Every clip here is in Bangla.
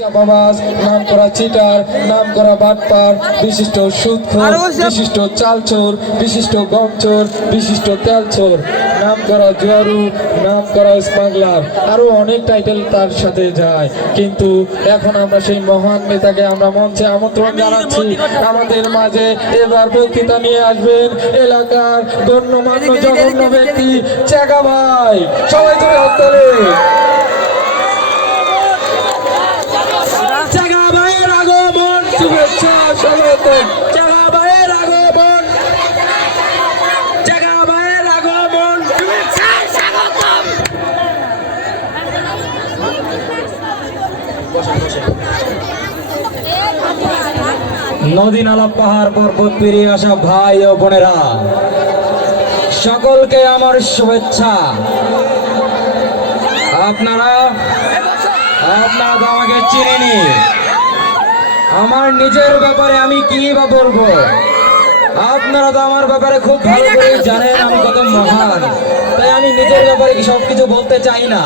চাপাবাজ, নাম করা চিটার, নাম করা বাটপার, বিশিষ্ট সুদখোর, বিশিষ্ট চালচোর, বিশিষ্ট গমচোর, বিশিষ্ট তেলচোর, নাম করা জুয়ারু, নাম করা স্মাগলার, আরো অনেক টাইটেল তার সাথে যায়। কিন্তু এখন আমরা সেই মহান নেতাকে আমরা মঞ্চে আমন্ত্রণ জানাচ্ছি। আমাদের মাঝে এবার বক্তৃতা নিয়ে আসবেন এলাকার গণ্যমান্য জঘন্য ব্যক্তি চেগা ভাই। সবাই ধরে হত্তলে শুভেচ্ছা স্বাগতম। চেগা ভাইয়ের আগমন, চেগা ভাইয়ের আগমন, শুভেচ্ছা স্বাগতম। নদী নালা পাহাড় পর্বত পেরিয়ে আসা ভাই ও বোনেরা, সকলকে আমার শুভেচ্ছা। আপনারা তো আমাকে চিনেনি। আমার নিজের ব্যাপারে আমি কি বা বলবো, আপনারা তো আমার ব্যাপারে খুব ভালো করে জানেন আমি কত মহান। তাই আমি নিজের ব্যাপারে কি সবকিছু বলতে চাই না।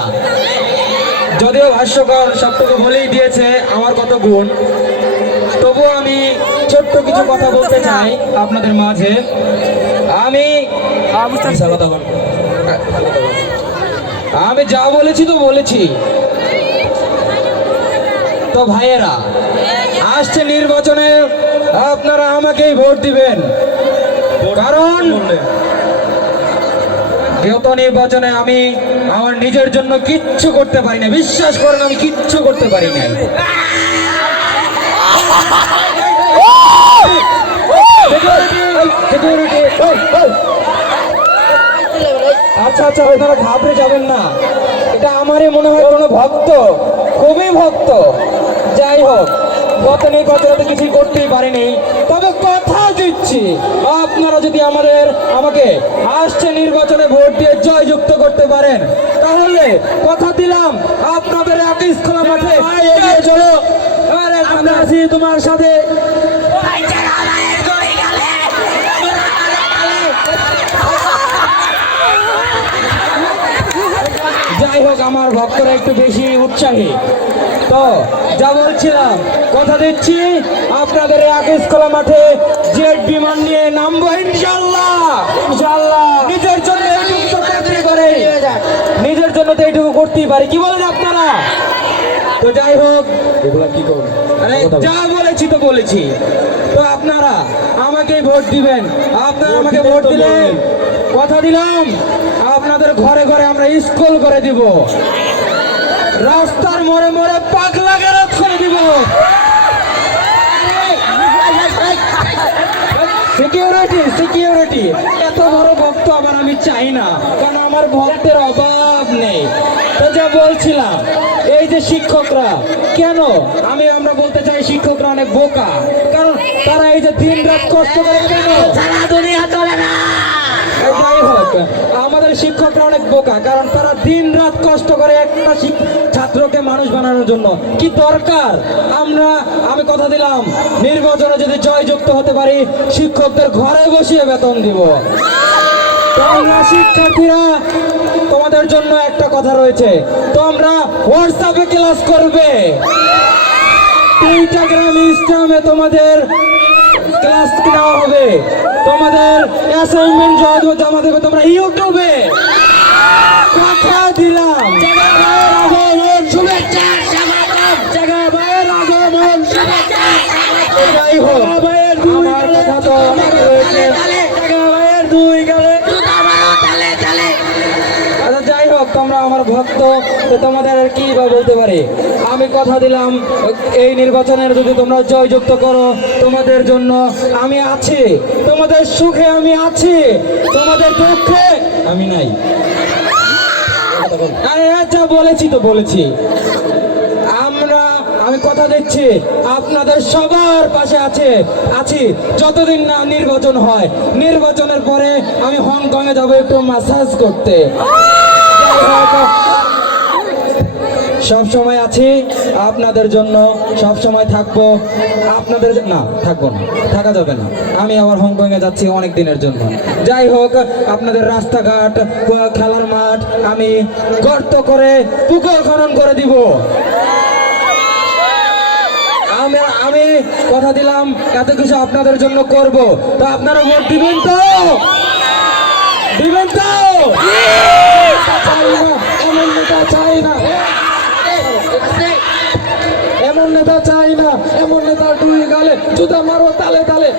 যদিও ভাষ্যকার সবটুকু বলেই দিয়েছে আমার কত গুণ, তবুও আমি ছোট্ট কিছু কথা বলতে চাই আপনাদের মাঝে। আমি যা বলেছি তো বলেছি। তো ভাইয়েরা, আসছে নির্বাচনে আপনারা আমাকেই ভোট দিবেন, কারণ গত নির্বাচনে আমি আমার নিজের জন্য কিচ্ছু করতে পারি না। বিশ্বাস করেন, আমি কিচ্ছু করতে পারি না। আচ্ছা আচ্ছা, আপনারা ঘাবড়ে যাবেন না। এটা আমারই মনে হয় কোনো ভক্ত, খুবই ভক্ত। যাই হোক, গত নির্বাচনে তো কিছুই করতেই পারিনি, তবে কথা দিচ্ছি আপনারা যদি আমাকে আসছে নির্বাচনে ভোট দিয়ে জয়যুক্ত করতে পারেন, তাহলে কথা দিলাম আপনাদের একই খোলা মাঠে এগিয়ে চলো। আরে আমরা আছি তোমার সাথে। যাই হোক, আমার ভক্তরা একটু বেশি উৎসাহী। তো যা বলছিলাম, কথা দিচ্ছি আপনাদের আকিস খোলা মাঠে জেট বিমান নিয়ে নামবো ইনশাআল্লাহ। ইনশাআল্লাহ নিজের জন্য এইটুকু তো করতেই পারি, নিজের জন্য তো এইটুকু করতেই পারি। কি বলেন আপনারা? তো যাই হোক, এগুলা কি করুন, যা বলেছি তো বলেছি। তো আপনারা আমাকেই ভোট দিবেন। আপনারা আমাকে ভোট দিলে কথা দিলাম আপনাদের ঘরে ঘরে আমরা স্কুল করে দিব, রাস্তার মোড়ে মোড়ে পাগলা গ্যারেজ করে দিব, সিকিউরিটি। এত বড় ভক্ত আবার আমি চাই না, কারণ আমার ভক্তের অভাব নেই। তো যা বলছিলাম, এই যে শিক্ষকরা, কেন আমরা বলতে চাই শিক্ষকরা অনেক বোকা, কারণ তারা এই যে দিন রাত কষ্ট করে, কেন সারা দুনিয়া চলে না। যাই হোক, আমাদের শিক্ষকরা অনেক বোকা, কারণ তারা দিন রাত কষ্ট করে একটা ছাত্রকে মানুষ বানানোর জন্য। কি দরকার? আমি কথা দিলাম নির্বাচনে যদি জয়যুক্ত হতে পারি, শিক্ষকদের ঘরে বসিয়ে বেতন দিব। তোমরা শিক্ষার্থীরা, তোমাদের জন্য একটা কথা রয়েছে, তোমরা হোয়াটসঅ্যাপে ক্লাস করবে। টেলিগ্রাম ইনস্টাগ্রামে তোমাদের ক্লাস নেওয়া হবে, তোমাদের অ্যাসাইনমেন্ট জমা দেবে তোমরা ইউটিউবে। কথা দিলাম, শুভেচ্ছা স্বাগতম। চেগা ভাইয়ের আগমন, শুভেচ্ছা স্বাগতম। যাই হোক, আমার কথা তো অনেক রয়েছে। চেগা ভাইয়ের দুই গালে আচ্ছা, যাই হোক, তোমরা আমার ভক্ত, তো তোমাদের আর কি বা বলতে পারি। আমি কথা দিলাম এই নির্বাচনের যদি তোমরা জয়যুক্ত করো, তোমাদের জন্য আমি আছি, তোমাদের সুখে আমি আছি, তোমাদের দুঃখে আমি নাই। আচ্ছা, বলেছি তো বলেছি। আমি কথা দিচ্ছি আপনাদের সবার পাশে আছি যতদিন না নির্বাচন হয়। নির্বাচনের পরে আমি হংকংয়ে যাবো একটু ম্যাসাজ করতে। সব সময় আছি আপনাদের জন্য, সব সময় থাকবো আপনাদের। না, থাকবো না, থাকা যাবে না। আমি আবার হংকংয়ে যাচ্ছি অনেক দিনের জন্য। যাই হোক, আপনাদের রাস্তাঘাট, খেলার মাঠ আমি গর্ত করে পুকুর খনন করে দিব। কথা দিলাম এত কিছু আপনাদের জন্য করব, তো আপনারা ভোট দিবেন তো? দিবেন তো? চাই না, এমন নেতা চাই না, এমন নেতা চাই না, এমন নেতা ডুই গালে জুতা মারো তালে তালে।